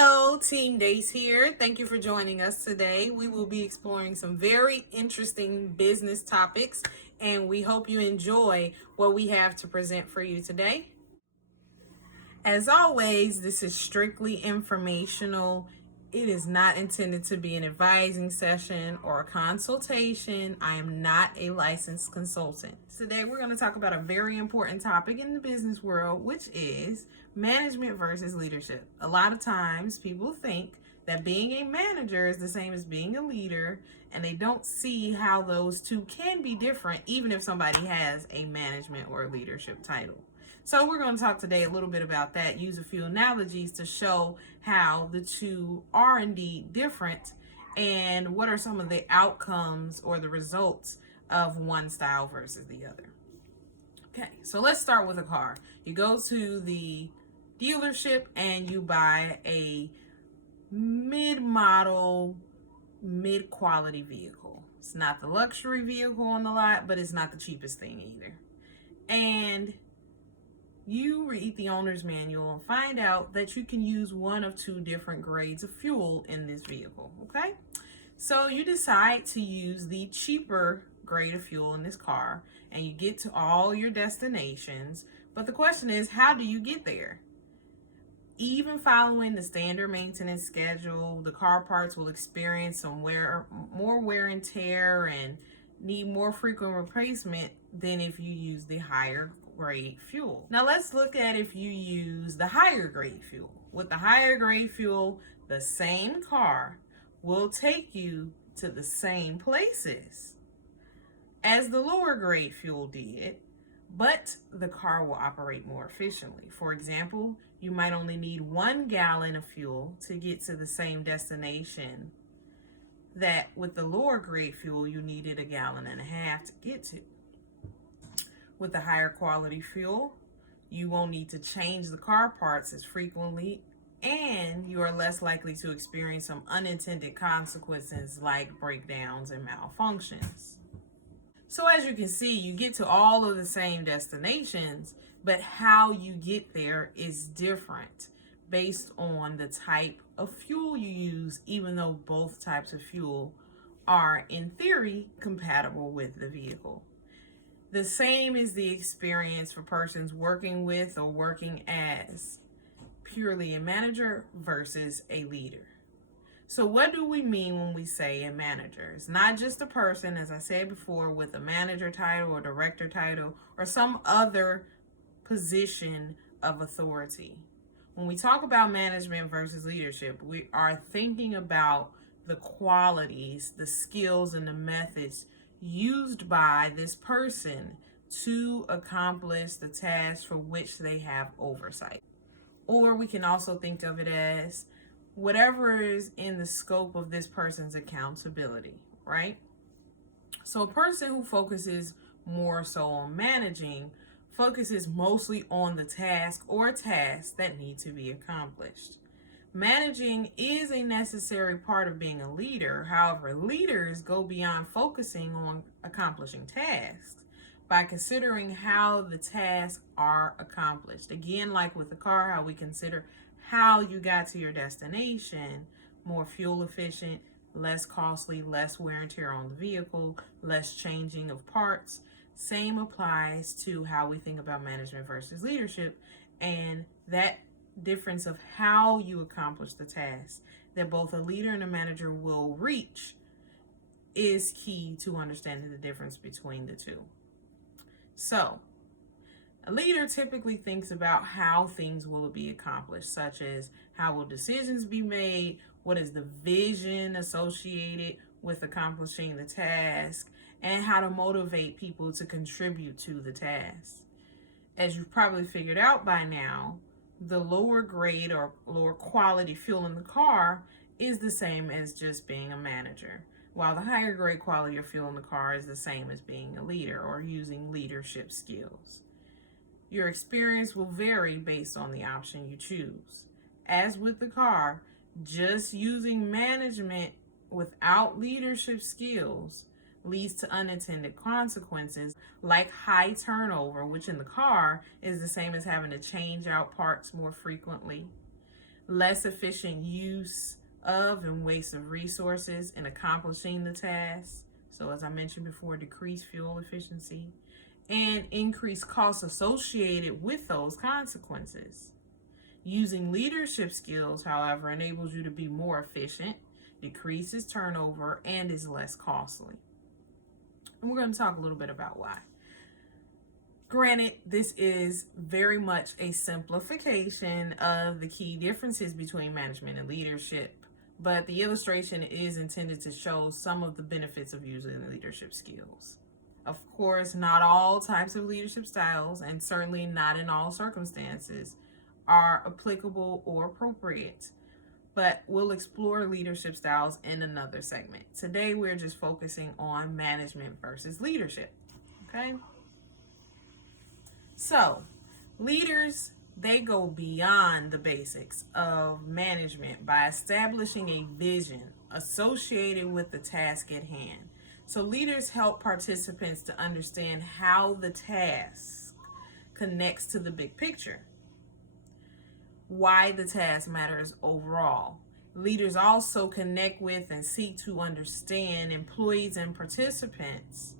Hello, Team Dace here. Thank you for joining us today. We will be exploring some very interesting business topics, and we hope you enjoy what we have to present for you today. As always, this is strictly informational. It is not intended to be an advising session or a consultation. I am not a licensed consultant. Today, we're going to talk about a very important topic in the business world, which is management versus leadership. A lot of times, people think that being a manager is the same as being a leader, and they don't see how those two can be different, even if somebody has a management or leadership title. So we're going to talk today a little bit about that, use a few analogies to show how the two are indeed different and what are some of the outcomes or the results of one style versus the other. Okay, so let's start with a car. You go to the dealership and you buy a mid-model, mid-quality vehicle. It's not the luxury vehicle on the lot, but it's not the cheapest thing either. And you read the owner's manual and find out that you can use one of two different grades of fuel in this vehicle, okay? So you decide to use the cheaper grade of fuel in this car, and you get to all your destinations. But the question is, how do you get there? Even following the standard maintenance schedule, the car parts will experience more wear and tear and need more frequent replacement than if you use the higher grade fuel. Now let's look at if you use the higher grade fuel. With the higher grade fuel, the same car will take you to the same places as the lower grade fuel did, but the car will operate more efficiently. For example, you might only need 1 gallon of fuel to get to the same destination that with the lower grade fuel you needed 1.5 gallons to get to. With the higher quality fuel, you won't need to change the car parts as frequently, and you are less likely to experience some unintended consequences like breakdowns and malfunctions. So as you can see, you get to all of the same destinations, but how you get there is different based on the type of fuel you use, even though both types of fuel are in theory compatible with the vehicle. The same is the experience for persons working with or working as purely a manager versus a leader. So what do we mean when we say a manager? It's not just a person, as I said before, with a manager title or director title or some other position of authority. When we talk about management versus leadership, we are thinking about the qualities, the skills, and the methods used by this person to accomplish the task for which they have oversight. Or we can also think of it as whatever is in the scope of this person's accountability, right? So a person who focuses more so on managing focuses mostly on the task or tasks that need to be accomplished. Managing is a necessary part of being a leader. However, leaders go beyond focusing on accomplishing tasks by considering how the tasks are accomplished. Again, like with the car, how we consider how you got to your destination, more fuel efficient, less costly, less wear and tear on the vehicle, less changing of parts. Same applies to how we think about management versus leadership, and that difference of how you accomplish the task that both a leader and a manager will reach is key to understanding the difference between the two. So, a leader typically thinks about how things will be accomplished, such as how will decisions be made, what is the vision associated with accomplishing the task, and how to motivate people to contribute to the task. As you've probably figured out by now, the lower grade or lower quality fuel in the car is the same as just being a manager, while the higher grade quality of fuel in the car is the same as being a leader or using leadership skills. Your experience will vary based on the option you choose. As with the car, just using management without leadership skills leads to unintended consequences like high turnover, which in the car is the same as having to change out parts more frequently. less efficient use of and waste of resources in accomplishing the task. So as I mentioned before, decreased fuel efficiency and increased costs associated with those consequences. Using leadership skills, however, enables you to be more efficient, decreases turnover, and is less costly. And we're going to talk a little bit about why. Granted, this is very much a simplification of the key differences between management and leadership, but the illustration is intended to show some of the benefits of using leadership skills. Of course, not all types of leadership styles, and certainly not in all circumstances, are applicable or appropriate, but we'll explore leadership styles in another segment. Today, we're just focusing on management versus leadership, okay? So, leaders, they go beyond the basics of management by establishing a vision associated with the task at hand. So, leaders help participants to understand how the task connects to the big picture, why the task matters overall. Leaders also connect with and seek to understand employees and participants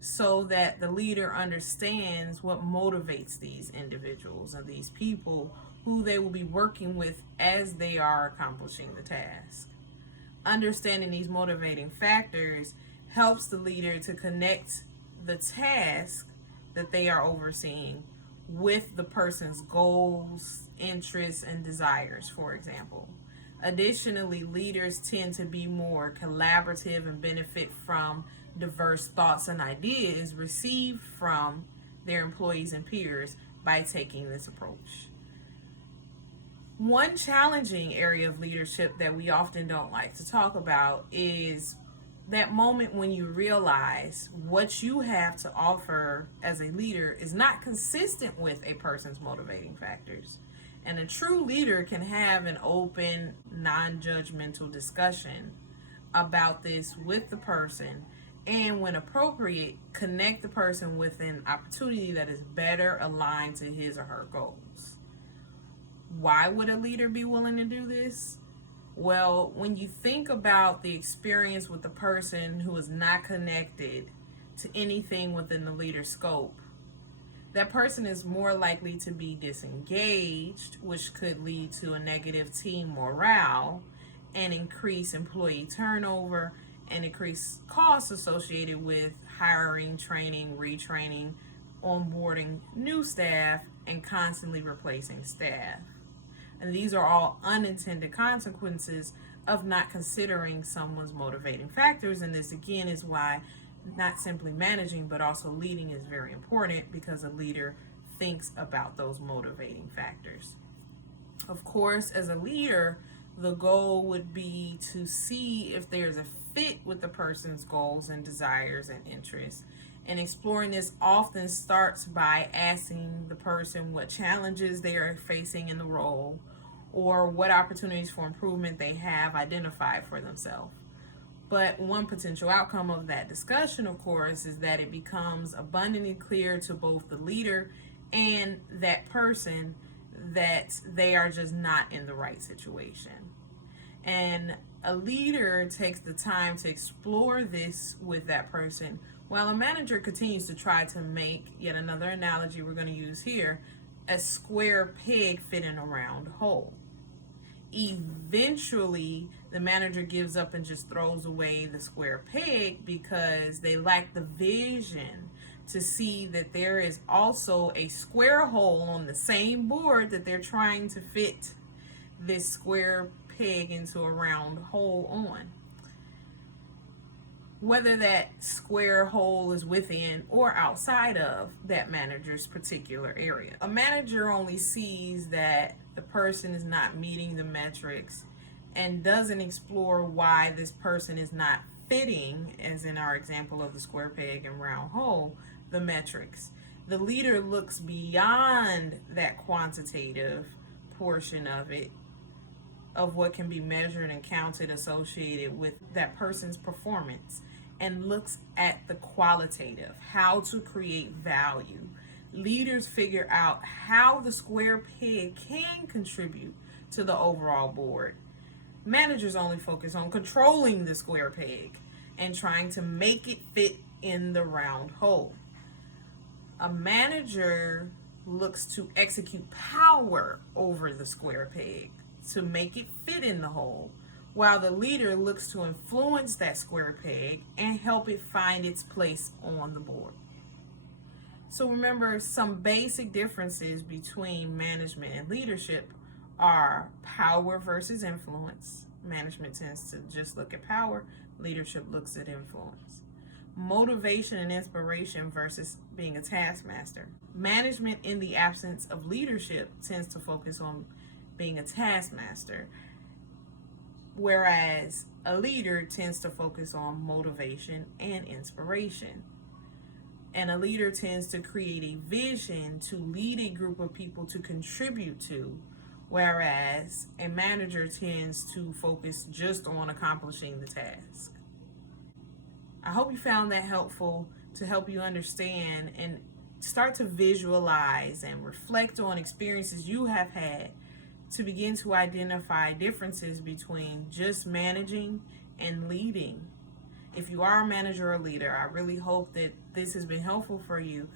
so that the leader understands what motivates these individuals and these people who they will be working with as they are accomplishing the task. Understanding these motivating factors helps the leader to connect the task that they are overseeing with the person's goals, interests, and desires, for example. Additionally, leaders tend to be more collaborative and benefit from diverse thoughts and ideas received from their employees and peers by taking this approach. One challenging area of leadership that we often don't like to talk about is that moment when you realize what you have to offer as a leader is not consistent with a person's motivating factors. And a true leader can have an open, non-judgmental discussion about this with the person, and when appropriate, connect the person with an opportunity that is better aligned to his or her goals. Why would a leader be willing to do this? Well, when you think about the experience with the person who is not connected to anything within the leader's scope, that person is more likely to be disengaged, which could lead to a negative team morale and increase employee turnover and increase costs associated with hiring, training, retraining, onboarding new staff, and constantly replacing staff. And these are all unintended consequences of not considering someone's motivating factors. And this, again, is why not simply managing, but also leading is very important, because a leader thinks about those motivating factors. Of course, as a leader, the goal would be to see if there's a fit with the person's goals and desires and interests. And exploring this often starts by asking the person what challenges they are facing in the role or what opportunities for improvement they have identified for themselves. But one potential outcome of that discussion, of course, is that it becomes abundantly clear to both the leader and that person that they are just not in the right situation. And a leader takes the time to explore this with that person, while a manager continues to try to make, yet another analogy we're going to use here, a square peg fit in a round hole. Eventually, the manager gives up and just throws away the square peg because they lack the vision to see that there is also a square hole on the same board that they're trying to fit this square peg into a round hole on. Whether that square hole is within or outside of that manager's particular area. A manager only sees that the person is not meeting the metrics and doesn't explore why this person is not fitting, as in our example of the square peg and round hole, the metrics. The leader looks beyond that quantitative portion of it, of what can be measured and counted associated with that person's performance, and looks at the qualitative, how to create value. Leaders figure out how the square peg can contribute to the overall board. Managers only focus on controlling the square peg and trying to make it fit in the round hole. A manager looks to execute power over the square peg to make it fit in the hole, while the leader looks to influence that square peg and help it find its place on the board. So remember, some basic differences between management and leadership are power versus influence. Management tends to just look at power, leadership looks at influence. Motivation and inspiration versus being a taskmaster. Management, in the absence of leadership, tends to focus on being a taskmaster, whereas a leader tends to focus on motivation and inspiration. And a leader tends to create a vision to lead a group of people to contribute to, whereas a manager tends to focus just on accomplishing the task. I hope you found that helpful to help you understand and start to visualize and reflect on experiences you have had to begin to identify differences between just managing and leading. If you are a manager or leader, I really hope that this has been helpful for you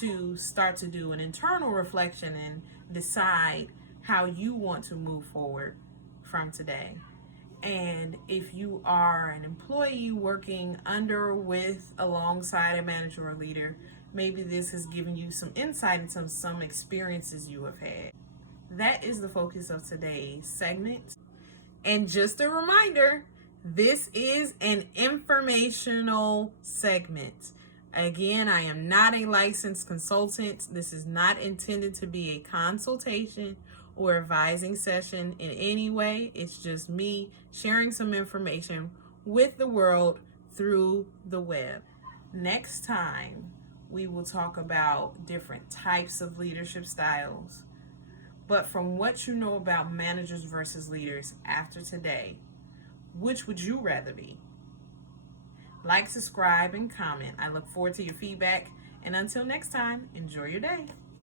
to start to do an internal reflection and decide how you want to move forward from today. And if you are an employee working under, with, alongside a manager or leader, maybe this has given you some insight into some experiences you have had. That is the focus of today's segment. And just a reminder, this is an informational segment. Again, I am not a licensed consultant. This is not intended to be a consultation or advising session in any way. It's just me sharing some information with the world through the web. Next time, we will talk about different types of leadership styles. But from what you know about managers versus leaders after today, which would you rather be? Like, subscribe, and comment. I look forward to your feedback. And until next time, enjoy your day.